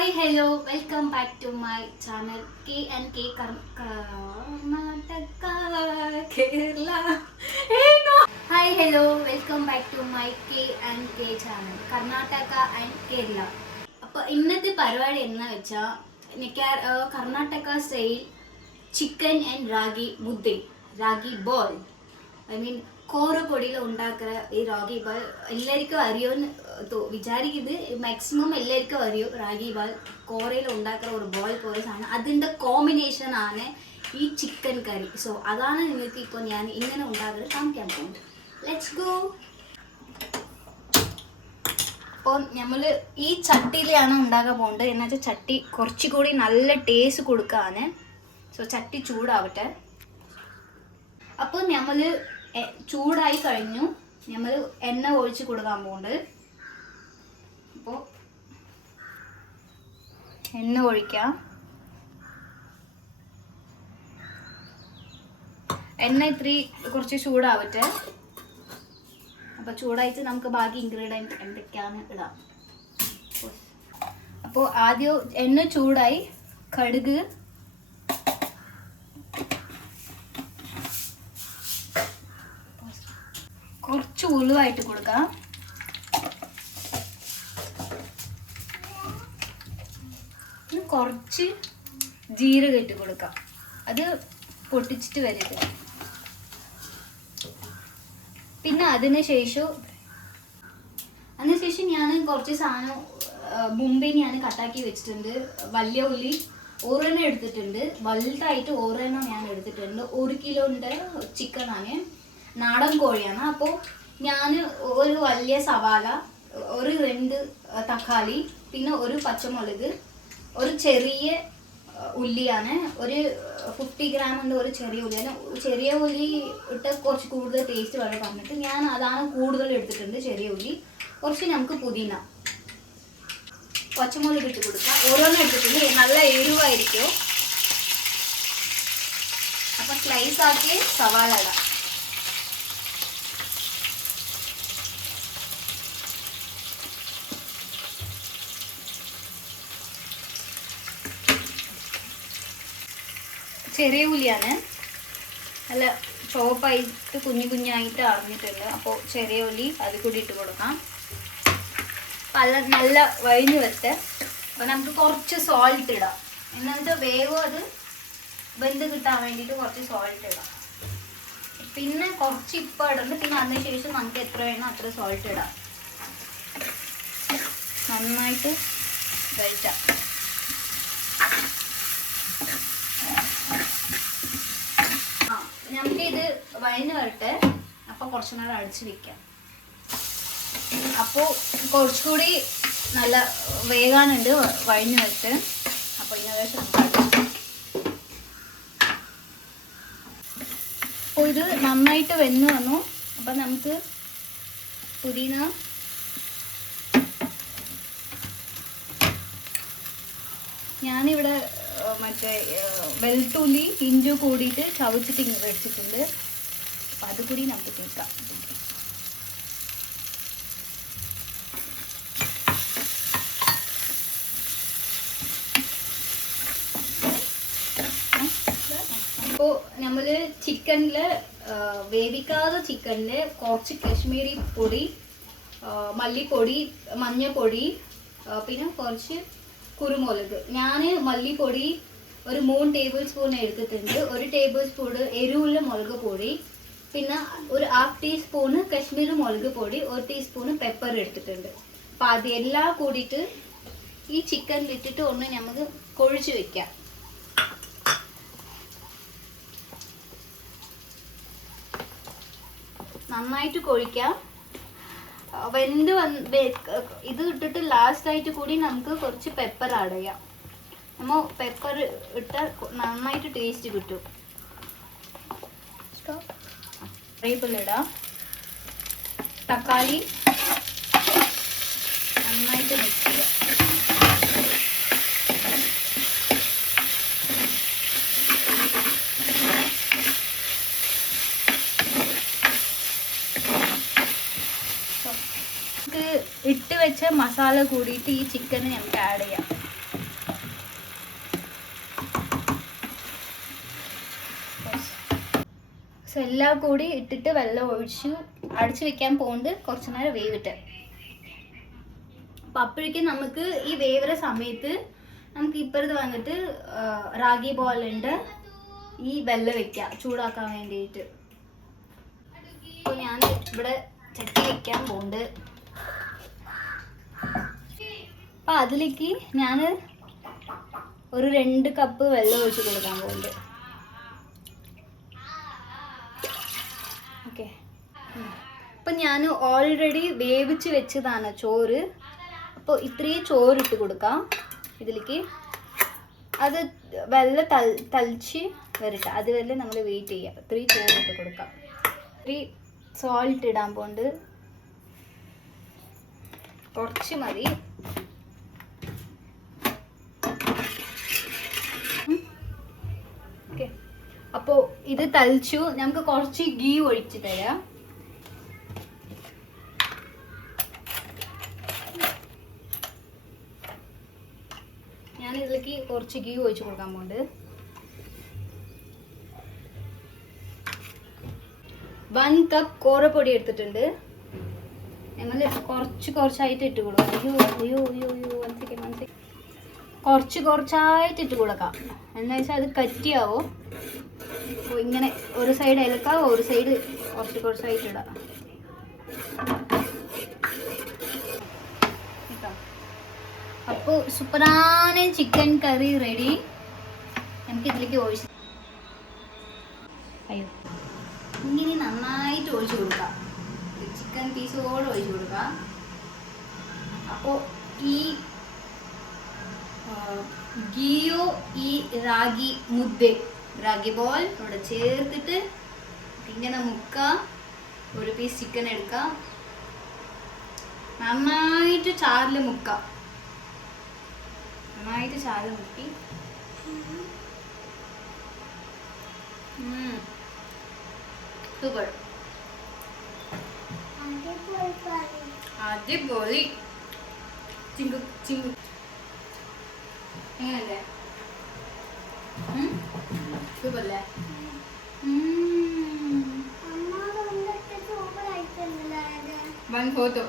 Hi, hello, welcome back to my channel K&K Karnataka Kerala. Hey, no. Hi, hello, welcome back to my K&K channel Karnataka and Kerala. അപ്പോൾ ഇന്നത്തെ പരിപാടി എന്ന് വെച്ചാൽ Karnataka style chicken and ragi mudde ragi ball I mean കോരപ്പൊടിയിൽ ഉണ്ടാക്കുന്ന ഈ റാഗി ബാൽ എല്ലാവർക്കും അറിയുമെന്ന് വിചാരിക്കുന്നത് മാക്സിമം എല്ലാവർക്കും അറിയും റാഗി ബാൽ കോരയിൽ ഉണ്ടാക്കുന്ന ഒരു ബോൾ പോലെ സാധനം അതിൻ്റെ കോമ്പിനേഷൻ ആണ് ഈ ചിക്കൻ കറി. സോ അതാണ് നിങ്ങൾക്ക് ഇപ്പോൾ ഞാൻ ഇങ്ങനെ ഉണ്ടാക്കുന്നത് കാണിക്കാൻ പോകുന്നത്. Let's go. അപ്പോൾ നമ്മൾ ഈ ചട്ടിയിലാണ് ഉണ്ടാക്കാൻ പോകുന്നത്. എന്നുവെച്ചാൽ ചട്ടി കുറച്ചുകൂടി നല്ല ടേസ്റ്റ് കൊടുക്കാന്. സോ ചട്ടി ചൂടാവട്ടെ. അപ്പോൾ നമ്മൾ ചൂടായി കഴിഞ്ഞു. നമ്മൾ എണ്ണ ഒഴിച്ച് കൊടുക്കാൻ പോകുന്നത്. അപ്പോൾ എണ്ണ ഒഴിക്കാം. എണ്ണ ഇത്തിരി കുറച്ച് ചൂടാവട്ടെ. അപ്പോൾ ചൂടായിട്ട് നമുക്ക് ബാക്കി ഇൻഗ്രീഡിയൻറ്റ് എന്തൊക്കെയാണ് ഇടാം. അപ്പോൾ ആദ്യം എണ്ണ ചൂടായി കടുക്, കുറച്ച് ഉലുവായിട്ട് കൊടുക്കാം. കുറച്ച് ജീരകം ഇട്ട് കൊടുക്കാം. അത് പൊട്ടിച്ചിട്ട് വരരുത്. പിന്നെ അതിനുശേഷം ഞാൻ കുറച്ച് സാധനം മുമ്പേ ഞാൻ കട്ടാക്കി വെച്ചിട്ടുണ്ട്. വലിയ ഉള്ളി ഒരെണ്ണം എടുത്തിട്ടുണ്ട്, വലുതായിട്ട് ഒരെണ്ണം ഞാൻ എടുത്തിട്ടുണ്ട്. 1 കിലോൻ്റെ ചിക്കനാണ്, നാടൻ കോഴിയാണ്. അപ്പോൾ ഞാൻ ഒരു വലിയ സവാള, 2 തക്കാളി, പിന്നെ 1 പച്ചമുളക്, ഒരു ചെറിയ ഉള്ളിയാണ്, ഒരു 50 ഗ്രാം ഉണ്ട്, ഒരു ചെറിയ ഉള്ളിയാണ്. ചെറിയ ഉള്ളി ഇട്ട് കുറച്ച് കൂടുതൽ ടേസ്റ്റ് വരെ പറഞ്ഞിട്ട് ഞാൻ അതാണ് കൂടുതൽ എടുത്തിട്ടുണ്ട്. ചെറിയ ഉള്ളി, കുറച്ച് നമുക്ക് പുതിന, പച്ചമുളക് ഇട്ട് കൊടുക്കാം. ഓരോന്നും എടുത്തിട്ടുണ്ട്. നല്ല എരിവായിരിക്കും. അപ്പം സ്ലൈസ് ആക്കി സവാള ഇടാം. ചെറിയ ഉള്ളിയാണ്, നല്ല ചോപ്പായിട്ട് കുഞ്ഞായിട്ട് അറിഞ്ഞിട്ടുണ്ട്. അപ്പോൾ ചെറിയ ഉള്ളി അത് കൂടി ഇട്ട് കൊടുക്കാം. നല്ല വഴിഞ്ഞ് വെച്ച്. അപ്പോൾ നമുക്ക് കുറച്ച് സോൾട്ട് ഇടാം. എന്നിട്ട് വേഗം അത് വെന്ത് കിട്ടാൻ വേണ്ടിയിട്ട് കുറച്ച് സോൾട്ട് ഇടാം. പിന്നെ കുറച്ച് ഇപ്പം ഇടുന്നുണ്ട്. പിന്നെ അതിന് ശേഷം നമുക്ക് എത്ര വേണം അത്ര സോൾട്ട് ഇടാം. നന്നായിട്ട് കഴിച്ചാൽ നമുക്കിത് വഴഞ്ഞ് വരട്ടെ. അപ്പോൾ കുറച്ച് നേരം അടിച്ച് വെക്കാം. അപ്പോൾ കുറച്ചുകൂടി നല്ല വേഗാനുണ്ട് വഴഞ്ഞ് വരട്ടെ. അപ്പോൾ ഇതിനേശം അപ്പോൾ ഇത് നന്നായിട്ട് വെന്ന് വന്നു. അപ്പം നമുക്ക് പുതിന, ഞാനിവിടെ മറ്റേ വെളുത്തുള്ളി ഇഞ്ചി കൂടിയിട്ട് ചവച്ചിട്ട് ഇങ്ങനെ വെച്ചിട്ടുണ്ട്. അപ്പം അതുകൂടി നമുക്ക് തേക്കാം. അപ്പോൾ നമ്മൾ ചിക്കനിൽ വേവിക്കാതെ ചിക്കനിൽ കുറച്ച് കാശ്മീരി പൊടി, മല്ലിപ്പൊടി, മഞ്ഞൾപ്പൊടി, പിന്നെ കുറച്ച് കുരുമുളക്. ഞാൻ മല്ലിപ്പൊടി ഒരു 3 ടേബിൾ സ്പൂൺ എടുത്തിട്ടുണ്ട്. 1 ടേബിൾ സ്പൂൺ എരിവുള്ള മുളക് പൊടി, പിന്നെ ഒരു 1/2 ടീസ്പൂണ് കാശ്മീരി മുളക് പൊടി, 1 ടീസ്പൂണ് പെപ്പർ എടുത്തിട്ടുണ്ട്. അപ്പം അതെല്ലാം കൂടിയിട്ട് ഈ ചിക്കനിലിട്ടിട്ട് ഒന്ന് നമുക്ക് കൊഴിച്ച് വെക്കാം. നന്നായിട്ട് കൊഴിക്കാം. വെന്ത് ഇത് ഇട്ടിട്ട് ലാസ്റ്റായിട്ട് കൂടി നമുക്ക് കുറച്ച് പെപ്പർ ആഡ് ചെയ്യാം. നമ്മൾ പെപ്പർ ഇട്ടാൽ നന്നായിട്ട് ടേസ്റ്റ് കിട്ടും. കറിവേപ്പില ഇടാം. തക്കാളി നന്നായിട്ട് മിക്സ് ചെയ്യാം. ഇട്ട് വെച്ച മസാല കൂടിയിട്ട് ഈ ചിക്കന് നമുക്ക് ആഡ് ചെയ്യാം. സോ എല്ലാം കൂടി ഇട്ടിട്ട് വെള്ളം ഒഴിച്ച് അടച്ചു വെക്കാൻ പോകുന്നത് കുറച്ച് നേരം വേവിട്ട്. അപ്പം അപ്പോഴേക്കും നമുക്ക് ഈ വേവുന്ന സമയത്ത് നമുക്ക് ഇപ്പുറത്ത് വന്നിട്ട് റാഗി ബോളുണ്ട്, ഈ വെള്ളം വെക്കാം ചൂടാക്കാൻ വേണ്ടിയിട്ട്. അപ്പോൾ ഞാൻ ഇവിടെ ചട്ടി വെക്കാൻ പോകുന്നുണ്ട്. അപ്പം അതിലേക്ക് ഞാൻ ഒരു 2 കപ്പ് വെള്ളം ഒഴിച്ച് കൊടുക്കാൻ പോകുന്നുണ്ട്. ഓക്കെ. അപ്പം ഞാൻ ഓൾറെഡി വേവിച്ച് വെച്ചതാണ് ചോറ്. അപ്പോൾ ഇത്രയും ചോറിട്ട് കൊടുക്കാം ഇതിലേക്ക്. അത് വെള്ളം തളിച്ച് വരട്ടെ, അതുവരെ നമ്മൾ വെയിറ്റ് ചെയ്യാം. ഇത്രയും ചോറിട്ട് കൊടുക്കാം. ഇത്രയും സോൾട്ട് ഇടാൻ പോകുന്നുണ്ട്, കുറച്ച് മതി. ഓക്കെ. അപ്പോൾ ഇത് തളിച്ചു. നമുക്ക് കുറച്ച് ഗീ ഒഴിച്ച് തരാം. ഞാൻ ഇതിലേക്ക് കുറച്ച് ഗീ ഒഴിച്ച് കൊടുക്കാൻ പോകുന്നുണ്ട്. 1 കപ്പ് കോറപ്പൊടി എടുത്തിട്ടുണ്ട്. ഞങ്ങൾ കുറച്ചായിട്ട് ഇട്ട് കൊടുക്കാം. മനസ്സിലാക്കി കുറച്ചായിട്ട് ഇട്ട് കൊടുക്കാം. എന്താ വെച്ചാൽ അത് കറ്റിയാവും. അപ്പോൾ ഇങ്ങനെ ഒരു സൈഡ് ഇളക്കാം, ഒരു സൈഡ് കുറച്ചായിട്ട് ഇടാം. അപ്പോൾ സൂപ്പറാണ് ചിക്കൻ കറി റെഡി. നമുക്ക് ഇതിലേക്ക് ഒഴിച്ച് ഇങ്ങനെ നന്നായിട്ട് ഒഴിച്ച് കൊടുക്കാം. ചിക്കൻ പീസോടെ ഒഴിച്ച് കൊടുക്കാം. അപ്പോൾ ഈ ഗീയോ ഈ റാഗി ബോൾ ഇവിടെ ചേർത്തിട്ട് ഇങ്ങനെ മുക്കാം. ഒരു പീസ് ചിക്കൻ എടുക്കാം, നന്നായിട്ട് ചാറിൽ മുക്കാം. നന്നായിട്ട് ചാറിൽ മുക്കി സൂപ്പർ, അടിപൊളി. ചിങ്കു എങ്ങനല്ലേ? സൂപ്പറല്ലേ? One photo